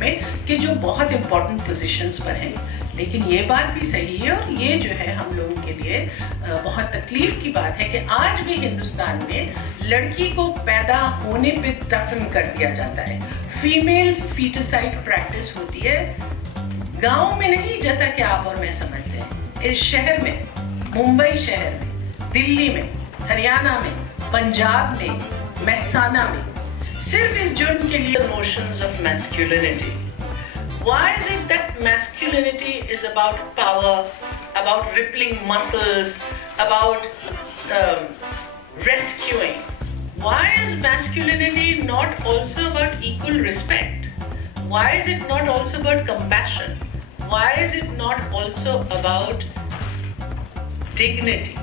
में कि जो बहुत इंपॉर्टेंट पोजीशंस पर हैं। लेकिन ये बात भी सही है और ये जो है हम लोगों के लिए बहुत तकलीफ की बात है कि आज भी हिंदुस्तान में लड़की को पैदा होने पे दफन कर दिया जाता है। फीमेल फीटिसाइड प्रैक्टिस होती है गाँव में नहीं, जैसा कि आप और मैं समझते हैं। इस शहर में, मुंबई शहर में, दिल्ली में, हरियाणा में, पंजाब में, महसाना में, सिर्फ इस जुर्म के लिए notions of masculinity. Why is it that masculinity is about power, about rippling muscles, about rescuing? Why is masculinity not also about equal respect? Why is it not also about compassion? Why is it not also about dignity?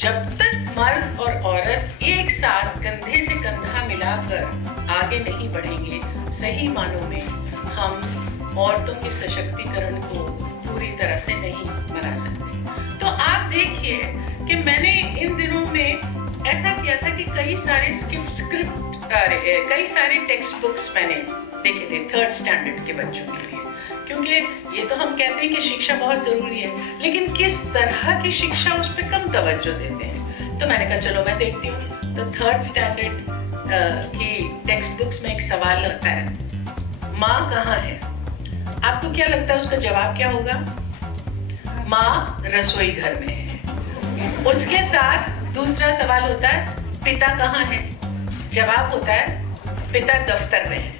जब तक मर्द और औरत एक साथ कंधे से कंधा मिलाकर आगे नहीं बढ़ेंगे, सही मानों में हम औरतों के सशक्तिकरण को पूरी तरह से नहीं बना सकते। तो आप देखिए कि मैंने इन दिनों में ऐसा किया था कि कई सारे टेक्स्ट बुक्स मैंने देखे थे 3rd स्टैंडर्ड के बच्चों के लिए, क्योंकि ये तो हम कहते हैं कि शिक्षा बहुत ज़रूरी है, लेकिन किस तरह की शिक्षा उस पर कम तवज्जो देते हैं। तो मैंने कहा चलो मैं देखती हूँ। तो 3rd स्टैंडर्ड की टेक्स्ट बुक्स में एक सवाल आता है, माँ कहाँ है? आपको क्या लगता है उसका जवाब क्या होगा? माँ रसोई घर में है। उसके साथ दूसरा सवाल होता है, पिता कहाँ है? जवाब होता है, पिता दफ्तर में है।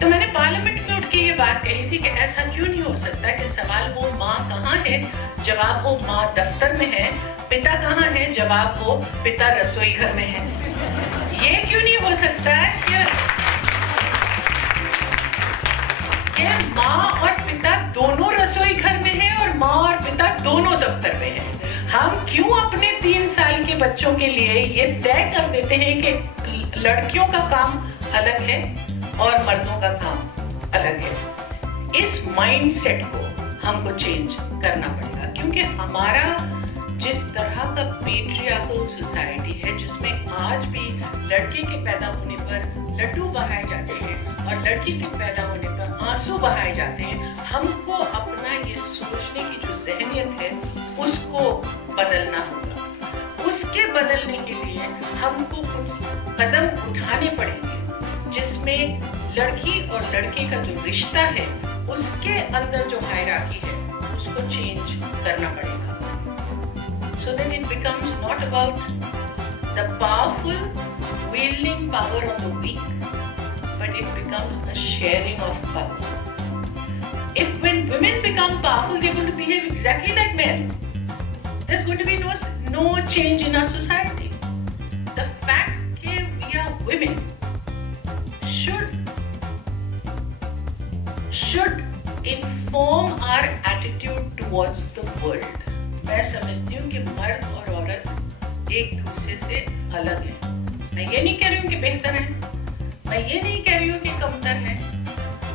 तो मैंने पार्लियामेंट में उठ के ये बात कही थी कि ऐसा क्यों नहीं हो सकता कि सवाल हो माँ कहाँ है, जवाब हो माँ दफ्तर में है, पिता कहाँ है, जवाब हो पिता रसोई घर में है। ये क्यों नहीं हो सकता है कि माँ और पिता दोनों रसोई घर में है और माँ और पिता दोनों दफ्तर में है? हम क्यों अपने 3 साल के बच्चों के लिए ये तय कर देते हैं कि लड़कियों का काम अलग है और मर्दों का काम अलग है? इस माइंडसेट को हमको चेंज करना पड़ेगा, क्योंकि हमारा जिस तरह का पेट्रियार्कल सोसाइटी है, जिसमें आज भी लड़के के पैदा होने पर लड्डू बहाए जाते हैं और लड़की के पैदा होने पर आंसू बहाए जाते हैं, हमको अपना ये सोचने की जो ज़हनियत है उसको बदलना होगा। उसके बदलने के लिए हमको कुछ कदम उठाने पड़ेंगे, जिसमें लड़की और लड़के का जो रिश्ता है उसके अंदर जो हायरार्की है उसको चेंज करना पड़ेगा, so that it becomes not about the powerful wielding power on the weak, but it becomes a sharing of power. If when women become powerful, they're going to behave exactly like men. There's going to be no change in our society. The fact that we are women should inform our attitude towards the world. मैं समझती हूँ कि मर्द और औरत एक दूसरे से अलग हैं। मैं ये नहीं कह रही हूँ कि बेहतर हैं, मैं ये नहीं कह रही हूँ कि कमतर हैं,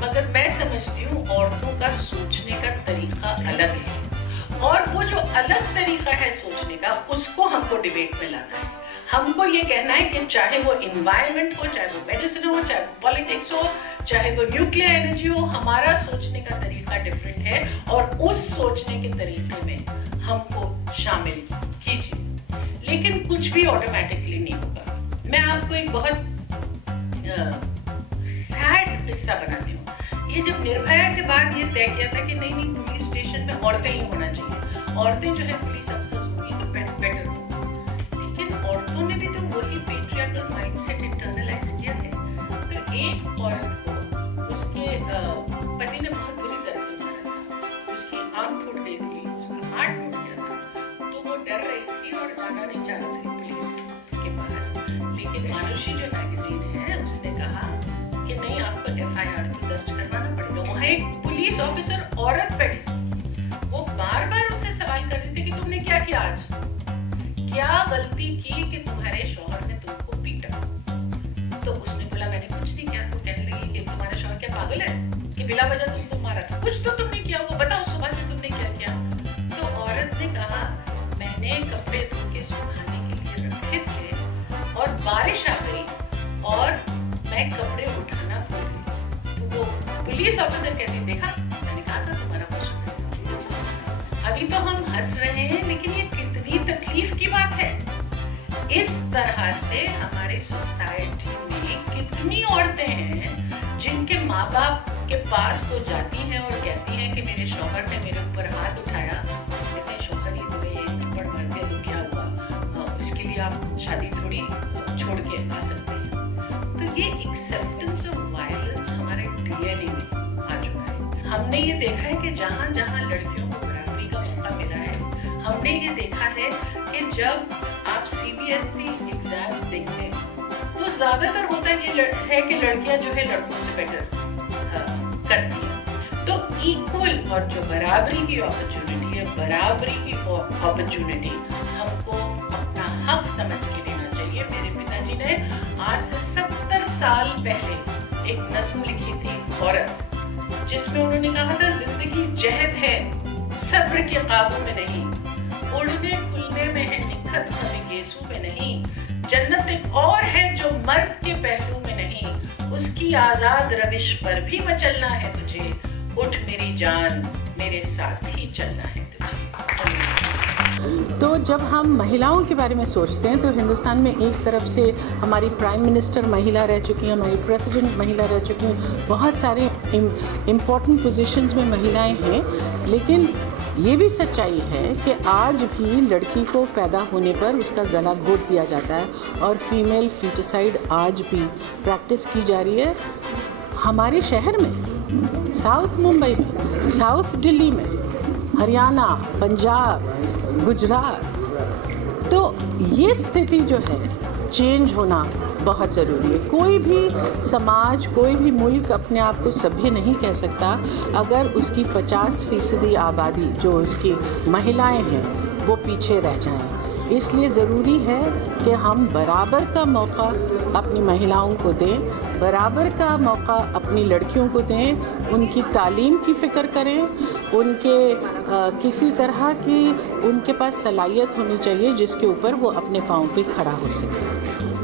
मगर मैं समझती हूँ औरतों का सोचने का तरीका अलग है, और वो जो अलग तरीका है सोचने का उसको हमको डिबेट में लाना है। हमको ये कहना है कि चाहे वो इन्वायरमेंट हो, चाहे वो मेडिसिन हो, चाहे वो पॉलिटिक्स हो, चाहे वो न्यूक्लियर एनर्जी हो, हमारा सोचने का तरीका डिफरेंट है और उस सोचने के तरीके में हमको शामिल कीजिए। लेकिन कुछ भी ऑटोमेटिकली नहीं होगा। मैं आपको एक बहुत सैड किस्सा बनाती हूँ। ये जब निर्भया के बाद ये तय किया था कि नहीं पुलिस स्टेशन में औरतें ही होना चाहिए, औरतें जो है पुलिस अफसर होंगी तो बेटर होगा, लेकिन औरतों ने भी तो वही पेट्रियार्कल माइंडसेट इंटरनलाइज किया है। तो एक औरत को उसके पति ने बहुत बुरी तरह से मारा था, उसकी आंख फूट गई थी, उसका हाथ टूट गया था, तो वो डर रही थी और जाना नहीं चाह रही थी पुलिस के पास। लेकिन मानुषी जो मैगजीन है उसने कहा कि नहीं, आपको FIR तो दर्ज करवाना पड़ेगा। वहाँ एक पुलिस ऑफिसर औरत बैठी, वो बार बार उससे सवाल कर रही थी कि तुमने क्या किया आज, क्या गलती की कि तुम्हारे शौहर ने तुमको पीटा। तो उसने बोला मैंने कुछ नहीं किया। तो कहने लगी कि तुम्हारा शौहर क्या पागल है कि बिला वजह तुमको मारा था? कुछ तो तुमने किया होगा, बताओ सुबह से तुमने क्या किया। तो औरत ने कहा मैंने कपड़े धो के सुखाने के लिए रखे थे और बारिश आ गई और मैं कपड़े उठाना भूल गई। तो वो पुलिस ऑफिसर कहती देखा, मैंने कहा था तुम्हारा पर्सन। अभी तो हम हंस रहे हैं, लेकिन ये कितनी तकलीफ की बात है। इस तरह से हमारी सोसाइटी में कितनी औरतें हैं जिनके माँ बाप के पास वो जाती हैं और कहती हैं कि मेरे शौहर ने मेरे ऊपर हाथ उठाया, कहते हैं शौहर ही तुम्हें थप्पड़ मार दिया तो क्या हुआ, उसके लिए आप शादी थोड़ी छोड़ के आ सकते हैं। तो ये एक्सेप्टेंस ऑफ वायलेंस हमारे डीएनए में आ चुका है। हमने ये देखा है कि जहाँ जहाँ लड़कियों को बराबरी का मौका मिला है, हमने ये देखा है कि जब आप सीबीएसई एग्जाम्स देखते हैं तो ज्यादातर होता ये है कि लड़कियां जो है लड़कों से बेटर करती हैं। तो इक्वल और जो बराबरी की अपॉर्चुनिटी है, बराबरी की अपॉर्चुनिटी हमको अपना हक समझ के लेना चाहिए। मेरे पिताजी ने आज से 70 साल पहले एक नज्म लिखी थी औरत, जिसमें उन्होंने कहा था जिंदगी जहद है सब्र के काबू में नहीं, उड़ने खुलने में है निखत हमें गेसू में नहीं, जन्नत एक और है जो मर्द के पहलू में नहीं, उसकी आजाद रविश पर भी मचलना है तुझे, उठ मेरी जान मेरे साथ ही चलना है तुझे। तो जब हम महिलाओं के बारे में सोचते हैं तो हिंदुस्तान में एक तरफ से हमारी प्राइम मिनिस्टर महिला रह चुकी हैं, हमारी प्रेसिडेंट महिला रह चुकी हैं, बहुत सारे इम्पोर्टेंट पोजीशंस में महिलाएं हैं, लेकिन ये भी सच्चाई है कि आज भी लड़की को पैदा होने पर उसका गला घोट दिया जाता है और फीमेल फीटिसाइड आज भी प्रैक्टिस की जा रही है हमारे शहर में, साउथ मुंबई में, साउथ दिल्ली में, हरियाणा, पंजाब, गुजरात। तो ये स्थिति जो है चेंज होना बहुत ज़रूरी है। कोई भी समाज, कोई भी मुल्क अपने आप को सभ्य नहीं कह सकता अगर उसकी 50% आबादी जो उसकी महिलाएं हैं वो पीछे रह जाएं। इसलिए ज़रूरी है कि हम बराबर का मौका अपनी महिलाओं को दें, बराबर का मौका अपनी लड़कियों को दें, उनकी तालीम की फ़िक्र करें, उनके किसी तरह की उनके पास सलाहियत होनी चाहिए जिसके ऊपर वो अपने पाँव पे खड़ा हो सके।